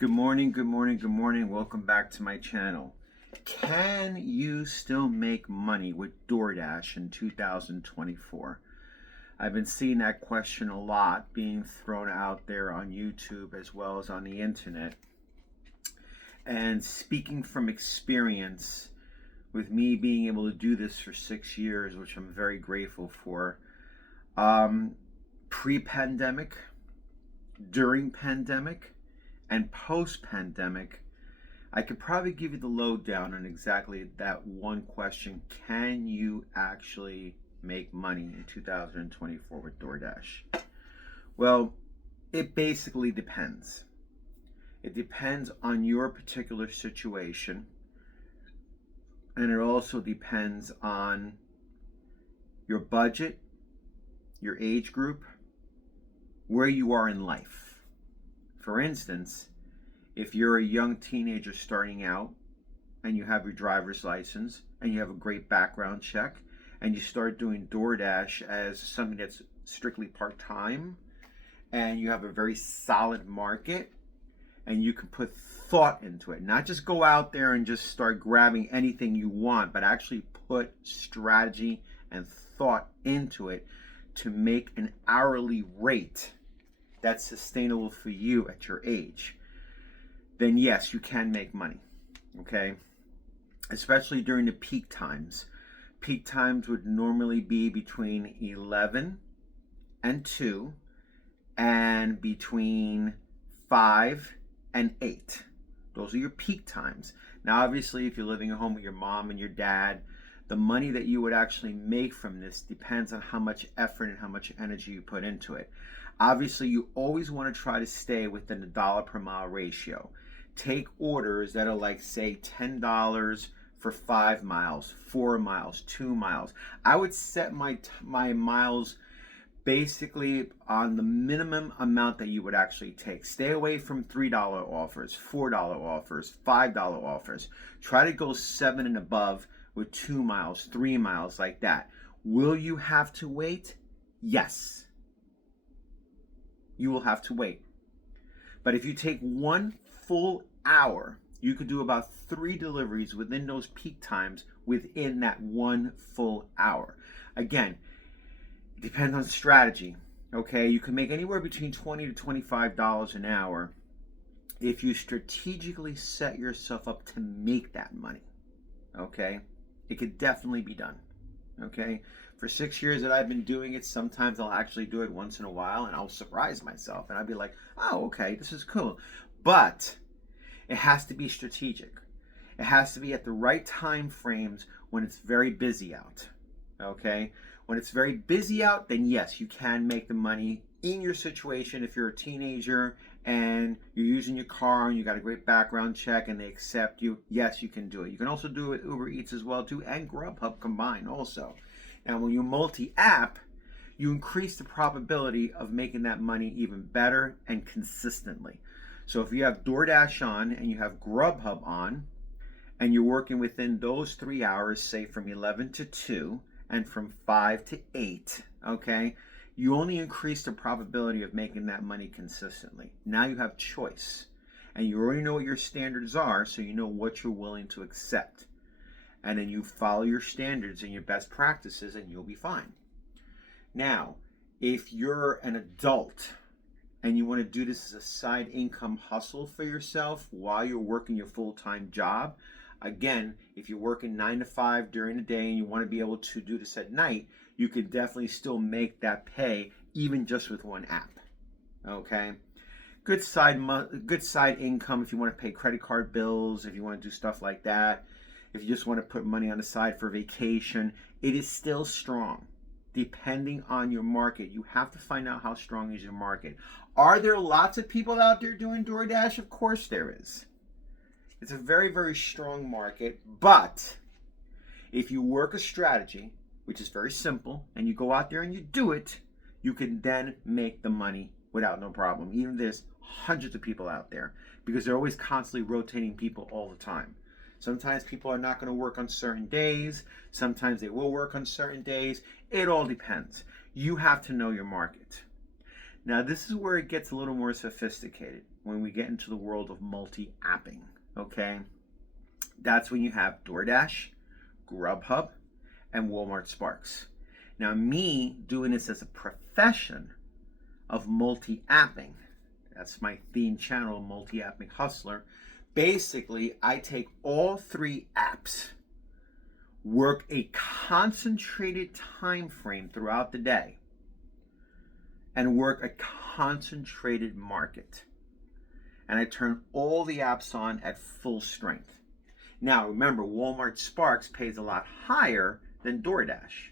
Good morning, good morning, good morning. Welcome back to my channel. Can you still make money with DoorDash in 2024? I've been seeing that question a lot being thrown out there on YouTube as well as on the internet. And speaking from experience, with me being able to do this for 6 years, which I'm very grateful for, pre-pandemic, during pandemic, and post-pandemic, I could probably give you the lowdown on exactly that one question. Can you actually make money in 2024 with DoorDash? Well, it basically depends. It depends on your particular situation, and it also depends on your budget, your age group, where you are in life. For instance, if you're a young teenager starting out and you have your driver's license and you have a great background check and you start doing DoorDash as something that's strictly part-time and you have a very solid market and you can put thought into it, not just go out there and just start grabbing anything you want, but actually put strategy and thought into it to make an hourly rate that's sustainable for you at your age, then yes, you can make money, okay? Especially during the peak times. Peak times would normally be between 11 and 2 and between 5 and 8. Those are your peak times. Now, obviously, if you're living at home with your mom and your dad, the money that you would actually make from this depends on how much effort and how much energy you put into it. Obviously, you always want to try to stay within the dollar per mile ratio. Take orders that are like, say, $10 for 5 miles, 4 miles, 2 miles. I would set my miles basically on the minimum amount that you would actually take. Stay away from $3 offers, $4 offers, $5 offers. Try to go 7 and above with 2 miles, 3 miles, like that. Will you have to wait? Yes. You will have to wait. But if you take 1 full hour, you could do about 3 deliveries within those peak times within that 1 full hour. Again, it depends on strategy. Okay, you can make anywhere between $20 to $25 an hour if you strategically set yourself up to make that money. Okay, it could definitely be done. Okay, for 6 years that I've been doing it, sometimes I'll actually do it once in a while and I'll surprise myself and I'll be like, oh, okay, this is cool. But it has to be strategic. It has to be at the right time frames when it's very busy out. Okay, when it's very busy out, then yes, you can make the money in your situation. If you're a teenager and you're using your car and you got a great background check and they accept you, yes, you can do it. You can also do it with Uber Eats as well too, and GrubHub combined also. Now, when you multi-app, you increase the probability of making that money even better and consistently. So if you have DoorDash on and you have GrubHub on and you're working within those 3 hours, say from 11 to 2 and from 5 to 8, okay, you only increase the probability of making that money consistently. Now you have choice, and you already know what your standards are, so you know what you're willing to accept. And then you follow your standards and your best practices, and you'll be fine. Now, if you're an adult and you want to do this as a side income hustle for yourself while you're working your full-time job, again, if you're working 9 to 5 during the day and you want to be able to do this at night, you could definitely still make that pay even just with one app. Okay, good side income if you want to pay credit card bills, if you want to do stuff like that, if you just want to put money on the side for vacation. It is still strong depending on your market. You have to find out how strong is your market. Are there lots of people out there doing DoorDash? Of course there is. It's a very, very strong market, but if you work a strategy, which is very simple, and you go out there and you do it, you can then make the money without no problem. Even there's hundreds of people out there because they're always constantly rotating people all the time. Sometimes people are not going to work on certain days. Sometimes they will work on certain days. It all depends. You have to know your market. Now, this is where it gets a little more sophisticated. when we get into the world of multi-apping, okay? That's when you have DoorDash, GrubHub, and Walmart Sparks. Now, me doing this as a profession of multi-apping, that's my theme channel, Multi-Apping Hustler. Basically, I take all 3 apps, work a concentrated time frame throughout the day, and work a concentrated market. And I turn all the apps on at full strength. Now, remember, Walmart Sparks pays a lot higher than DoorDash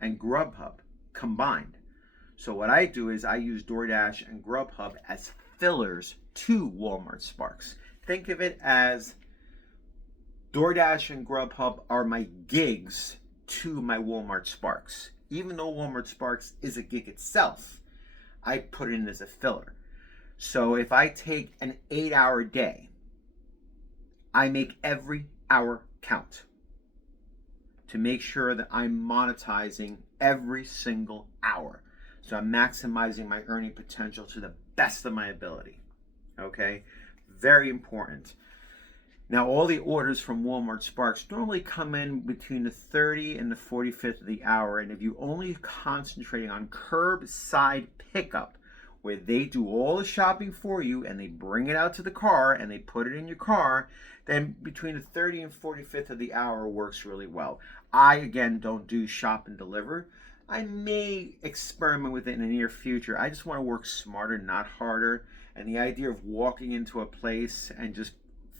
and GrubHub combined. So what I do is I use DoorDash and GrubHub as fillers to Walmart Sparks. Think of it as DoorDash and GrubHub are my gigs to my Walmart Sparks. Even though Walmart Sparks is a gig itself, I put it in as a filler. So if I take an 8-hour day, I make every hour count to make sure that I'm monetizing every single hour. So I'm maximizing my earning potential to the best of my ability. Okay? Very important. Now, all the orders from Walmart Sparks normally come in between the 30th and the 45th of the hour. And if you only concentrating on curbside pickup, where they do all the shopping for you and they bring it out to the car and they put it in your car, then between the 30th and 45th of the hour works really well. I, again, don't do shop and deliver. I may experiment with it in the near future. I just want to work smarter, not harder. And the idea of walking into a place and just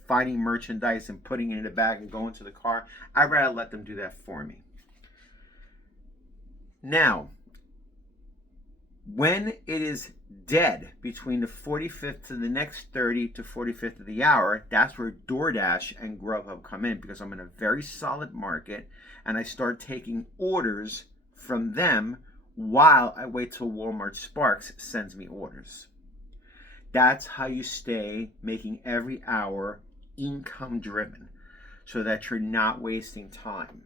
finding merchandise and putting it in a bag and going to the car, I'd rather let them do that for me. Now, when it is dead between the 45th to the next 30th to 45th of the hour, that's where DoorDash and GrubHub come in, because I'm in a very solid market and I start taking orders from them while I wait till Walmart Sparks sends me orders. That's how you stay making every hour income driven, so that you're not wasting time.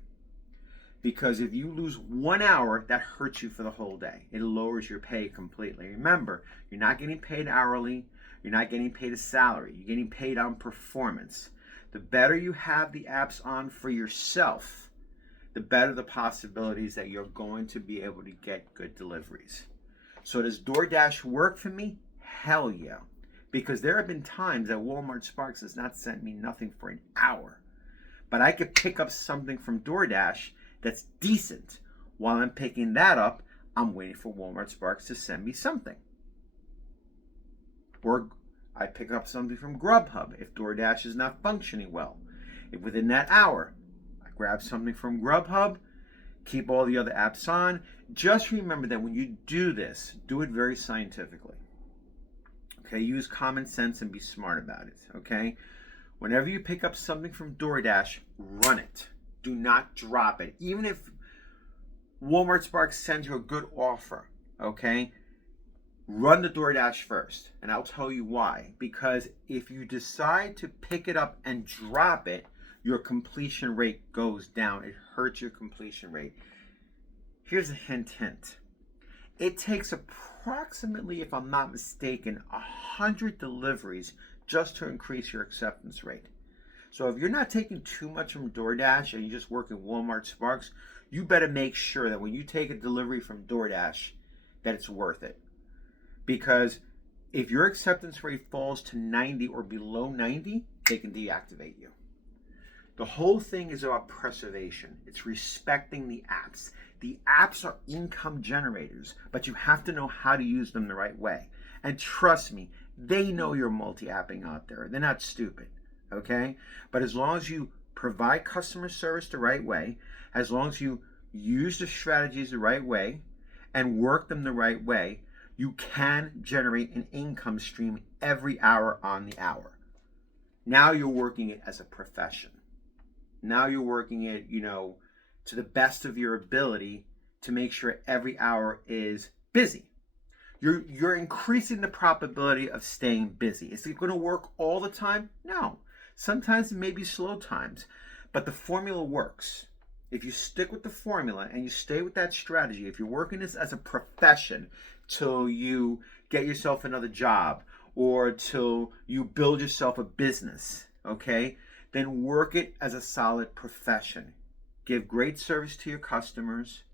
Because if you lose 1 hour, that hurts you for the whole day. It lowers your pay completely. Remember, you're not getting paid hourly. You're not getting paid a salary. You're getting paid on performance. The better you have the apps on for yourself, the better the possibilities that you're going to be able to get good deliveries. So does DoorDash work for me? Hell yeah. Because there have been times that Walmart Sparks has not sent me nothing for an hour. But I could pick up something from DoorDash that's decent. While I'm picking that up, I'm waiting for Walmart Sparks to send me something. Or I pick up something from GrubHub if DoorDash is not functioning well. If within that hour, I grab something from GrubHub, keep all the other apps on. Just remember that when you do this, do it very scientifically. Okay, use common sense and be smart about it, okay? Whenever you pick up something from DoorDash, run it. Do not drop it. Even if Walmart Sparks sends you a good offer, okay? Run the DoorDash first, and I'll tell you why. Because if you decide to pick it up and drop it, your completion rate goes down. It hurts your completion rate. Here's a hint. It takes approximately, if I'm not mistaken, 100 deliveries just to increase your acceptance rate. So if you're not taking too much from DoorDash and you're just working Walmart Sparks, you better make sure that when you take a delivery from DoorDash, that it's worth it. Because if your acceptance rate falls to 90 or below 90, they can deactivate you. The whole thing is about preservation. It's respecting the apps. The apps are income generators, but you have to know how to use them the right way. And trust me, they know you're multi-apping out there. They're not stupid, okay? But as long as you provide customer service the right way, as long as you use the strategies the right way and work them the right way, you can generate an income stream every hour on the hour. Now you're working it as a profession. Now you're working it, to the best of your ability to make sure every hour is busy. You're increasing the probability of staying busy. Is it going to work all the time? No. Sometimes it may be slow times, but the formula works. If you stick with the formula and you stay with that strategy, if you're working this as a profession till you get yourself another job, or till you build yourself a business, okay? Then work it as a solid profession. Give great service to your customers,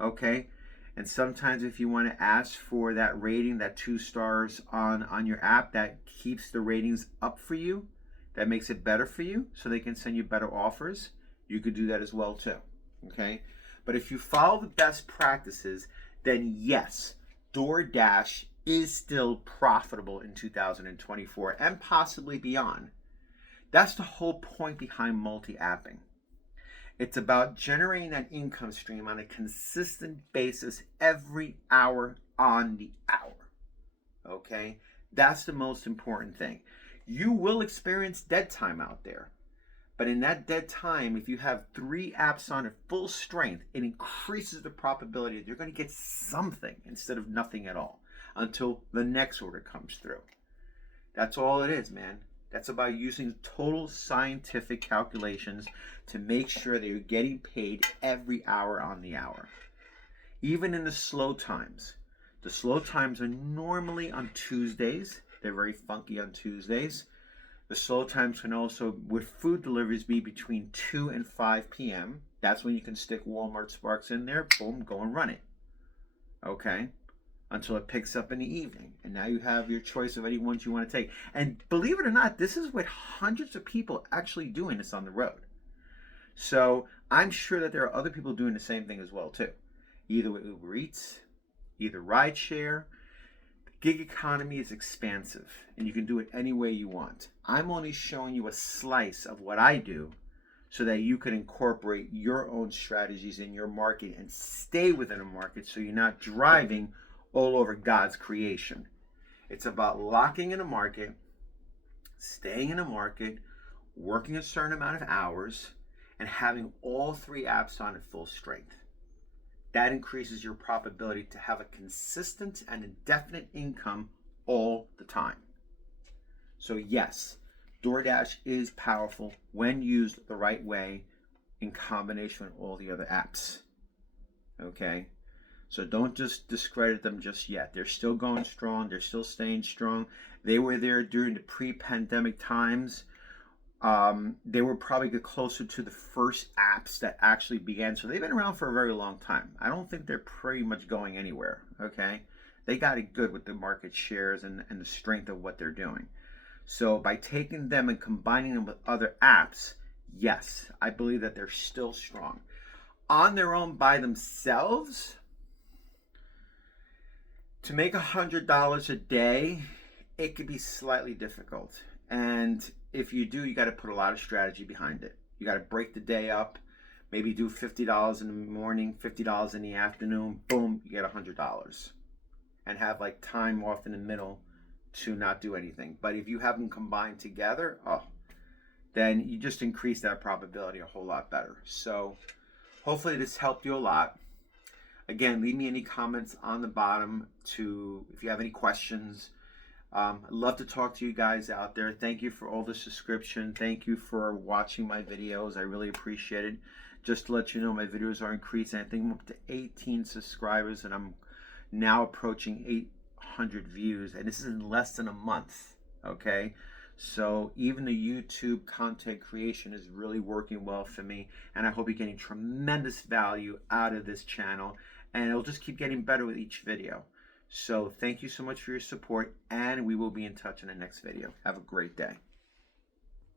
okay? And sometimes if you want to ask for that rating, that 2 stars on your app, that keeps the ratings up for you. That makes it better for you so they can send you better offers. You could do that as well too, okay? But if you follow the best practices, then yes, DoorDash is still profitable in 2024 and possibly beyond. That's the whole point behind multi-apping. It's about generating that income stream on a consistent basis every hour on the hour. Okay? That's the most important thing. You will experience dead time out there. But in that dead time, if you have 3 apps on at full strength, it increases the probability that you're going to get something instead of nothing at all until the next order comes through. That's all it is, man. That's about using total scientific calculations to make sure that you're getting paid every hour on the hour. Even in the slow times. The slow times are normally on Tuesdays. They're very funky on Tuesdays. The slow times can also, with food deliveries, be between 2 and 5 p.m. That's when you can stick Walmart Sparks in there. Boom, go and run it. Okay? Until it picks up in the evening. And now you have your choice of any ones you want to take. And believe it or not, this is with hundreds of people actually doing this on the road. So I'm sure that there are other people doing the same thing as well too. Either with Uber Eats, either rideshare. The gig economy is expansive and you can do it any way you want. I'm only showing you a slice of what I do so that you can incorporate your own strategies in your market and stay within a market so you're not driving all over God's creation. It's about locking in a market, staying in a market, working a certain amount of hours, and having all 3 apps on at full strength. That increases your probability to have a consistent and indefinite income all the time. So yes, DoorDash is powerful when used the right way in combination with all the other apps. Okay? So don't just discredit them just yet. They're still going strong. They're still staying strong. They were there during the pre-pandemic times. They were probably closer to the first apps that actually began. So they've been around for a very long time. I don't think they're pretty much going anywhere. Okay? They got it good with the market shares and the strength of what they're doing. So by taking them and combining them with other apps, yes, I believe that they're still strong. On their own by themselves, to make $100 a day, it could be slightly difficult. And if you do, you got to put a lot of strategy behind it. You got to break the day up, maybe do $50 in the morning, $50 in the afternoon, boom, you get $100. And have like time off in the middle to not do anything. But if you have them combined together, then you just increase that probability a whole lot better. So hopefully this helped you a lot. Again, leave me any comments on the bottom if you have any questions. I'd love to talk to you guys out there. Thank you for all the subscription. Thank you for watching my videos. I really appreciate it. Just to let you know, my videos are increasing. I think I'm up to 18 subscribers and I'm now approaching 800 views. And this is in less than a month, okay? So even the YouTube content creation is really working well for me. And I hope you're getting tremendous value out of this channel. And it'll just keep getting better with each video. So thank you so much for your support, and we will be in touch in the next video. Have a great day.